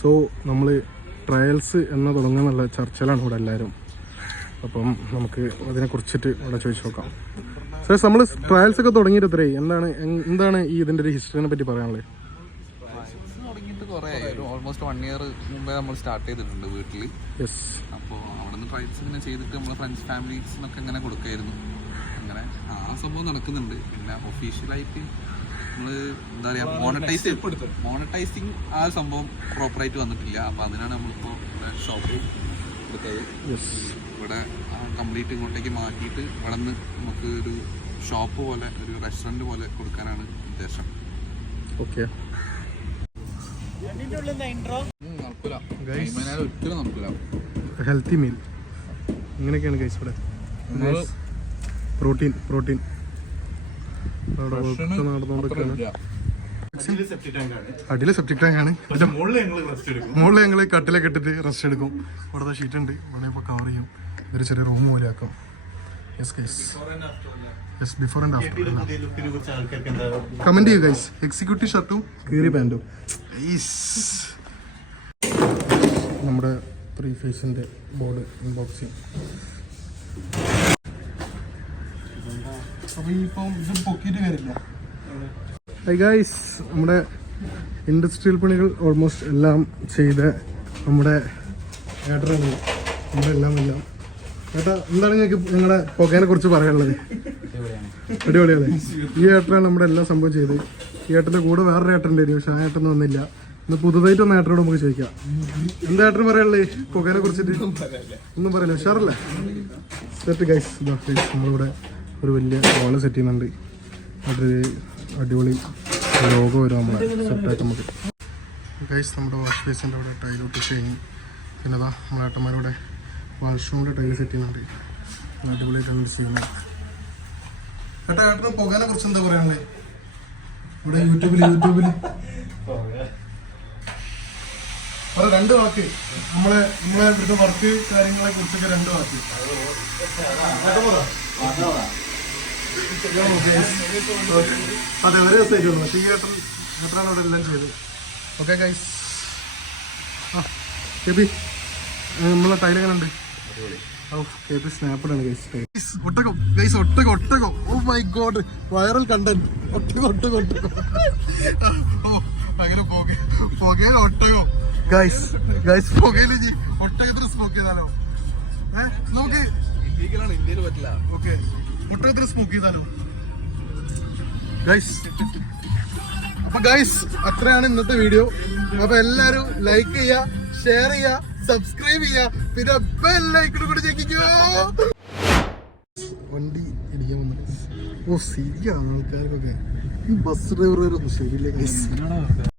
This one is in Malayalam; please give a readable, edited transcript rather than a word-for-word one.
സോ നമ്മൾ ട്രയൽസ് എന്ന് തുടങ്ങാനുള്ള ചർച്ചയിലാണ് ഇവിടെ എല്ലാവരും. അപ്പം നമുക്ക് അതിനെക്കുറിച്ചിട്ട് ഇവിടെ ചോദിച്ചു നോക്കാം. സാർ, നമ്മൾ ട്രയൽസ് ഒക്കെ തുടങ്ങിയിട്ട് എത്രയായി? എന്താണ് ഈ ഇതിൻ്റെ ഒരു ഹിസ്റ്ററിനെ പറ്റി പറയാനുള്ളത്? തുടങ്ങിയിട്ട് കുറേ ഓൾമോസ്റ്റ് 1 ഇയർ മുമ്പേ നമ്മൾ സ്റ്റാർട്ട് ചെയ്തിട്ടുണ്ട് വീട്ടിൽ. യെസ്. അപ്പോൾ അവിടെ നിന്ന് ട്രയൽസ് ഇങ്ങനെ ചെയ്തിട്ട് നമ്മൾ ഫ്രണ്ട്സ് ഫാമിലീസിനൊക്കെ ഇങ്ങനെ കൊടുക്കായിരുന്നു. അങ്ങനെ ആ സംഭവം നടക്കുന്നുണ്ട്. പിന്നെ ഒഫീഷ്യലായിട്ട് നമ്മൾ എന്താ പറയുക, മോണിറ്റൈസിങ് ആ സംഭവം പ്രോപ്പറായിട്ട് വന്നിട്ടില്ല. അപ്പോൾ അതിനാണ് നമ്മളിപ്പോൾ ഷോപ്പ് എടുത്തത്. ഇവിടെ കംപ്ലീറ്റ് ഇങ്ങോട്ടേക്ക് മാറ്റിയിട്ട് ഇവിടെ നിന്ന് നമുക്ക് ഒരു ഷോപ്പ് പോലെ, ഒരു റെസ്റ്റോറൻറ്റ് പോലെ കൊടുക്കാനാണ് ഉദ്ദേശം. ഓക്കെ. ഒരിക്കലും നടക്കില്ല. ഹെൽത്തി മീൽ ഇങ്ങനെയൊക്കെയാണ് ഗൈസ് ഇവിടെ. പ്രോട്ടീൻ നടന്നുകൊണ്ടിരിക്കുകയാണ്. അടിയിൽ സെപ്റ്റിക് ടാങ്ക് ആണ്. മുകളിൽ ഞങ്ങൾ കട്ടിലൊക്കെ ഇട്ടിട്ട് റെസ്റ്റ് എടുക്കും. ഇവിടുത്തെ ഷീറ്റ് ഉണ്ട്, ഇവിടെ ഇപ്പോൾ കവർ ചെയ്യും. ഇതൊരു ചെറിയ റൂം പോലെ ആക്കും. Yes guys, yes, before and after comment ചെയ്യൂ ഗൈസ്. എക്സിക്യൂട്ടീവ് ഷർട്ടും കീറി പാൻറ്റും. നമ്മുടെ 3 ഫേസിൻ്റെ ബോർഡ് അൺബോക്സിങ്. അപ്പോൾ ഇപ്പം ഇത് പൊക്കിയിട്ട് കാര്യമില്ല. ഹൈ ഗൈസ്, നമ്മുടെ ഇൻഡസ്ട്രിയൽ പണികൾ ഓൾമോസ്റ്റ് എല്ലാം ചെയ്ത നമ്മുടെ ഏട്ടനാണ്. നമ്മുടെ എല്ലാം ഏട്ടാ, എന്താണ് നിങ്ങൾക്ക് നിങ്ങളുടെ പുകേനെ കുറിച്ച് പറയാനുള്ളത്? അടിപൊളിയാണ്. ഈ ഏട്ടനാണ് നമ്മുടെ എല്ലാ സംഭവം ചെയ്ത്. ഈ ഏട്ടൻ്റെ കൂടെ വേറൊരു ഏട്ടൻ ഉണ്ടായിരുന്നു, പക്ഷെ ആ ഏട്ടൻ വന്നില്ല. ഇന്ന് പുതുതായിട്ട് വന്ന ഏട്ടനോട് നമുക്ക് ചോദിക്കാം. എന്താ ഏട്ടന് പറയാനുള്ളത് പുകേനെ കുറിച്ചിട്ട്? ഒന്നും പറയില്ല, ഉഷാറല്ലേ? Set guys. നമ്മളിവിടെ ഒരു വലിയ വോള് സെറ്റ് ചെയ്യുന്നുണ്ട്. അതൊരു അടിപൊളി ലോഗോ വരും നമ്മുടെ സെറ്റായിട്ട് നമുക്ക്. ഗൈസ്, നമ്മുടെ വാഷ് ബേസിൻ്റെ അവിടെ ടൈലോട്ട് ചെയ്യും. പിന്നെ അതാ നമ്മുടെ ഏട്ടന്മാരുടെ വാഷ്റൂമിൻ്റെ ടൈൽ സെറ്റ് ചെയ്യുന്നുണ്ട്. അടിപൊളിയായിട്ടാണ് ചെയ്യുന്നത്. ഏട്ടന് പുകേനെ കുറിച്ച് എന്താ പറയാനുള്ളത്? ഇവിടെ യൂട്യൂബിൽ 2 വാക്ക് നമ്മളെ ഇവിടുത്തെ വർക്ക് കാര്യങ്ങളെ കുറിച്ചൊക്കെ 2 വാക്ക്. അതെ, ഒരു ദിവസമായിട്ട് പക്ഷേ ഈ ഏട്ടനാണ് ഇവിടെ എല്ലാം ചെയ്തത്. Okay guys. കെ പി, നമ്മളെ ടൈലെങ്ങനെ ഉണ്ട്? കെ പി സ്നാപ്പിലാണ് ഗൈസ്. ഒട്ടകം ഗൈസ്, ഒട്ടകം. Oh my god, viral content. ഒട്ടകം. അങ്ങനെ പുകയില ഒട്ടകം ഗൈസ്. പുകയില ഒട്ടകത്തിന് സ്മോക്ക് ചെയ്താലോ? നമുക്ക് ഇന്ത്യയിൽ പറ്റില്ല. ഓക്കെ, ഒട്ടകത്തിന് സ്മോക്ക് ചെയ്താലോ ഗൈസ്? അപ്പൊ ഗൈസ്, അത്രയാണ് ഇന്നത്തെ വീഡിയോ. അപ്പൊ എല്ലാരും ലൈക്ക് ചെയ്യുക, ഷെയർ ചെയ്യുക, സബ്സ്ക്രൈബ് ചെയ്യുക, പിന്നെ ബെല്ലൈക്കൺ കൂടി ഞെക്കിക്കോ. വണ്ടി ഇടിക്കാൻ വന്നത് ശരിയാണ് ആൾക്കാർക്കൊക്കെ. ഈ ബസ് ഡ്രൈവർ ശരിയില്ല ഗൈസ്.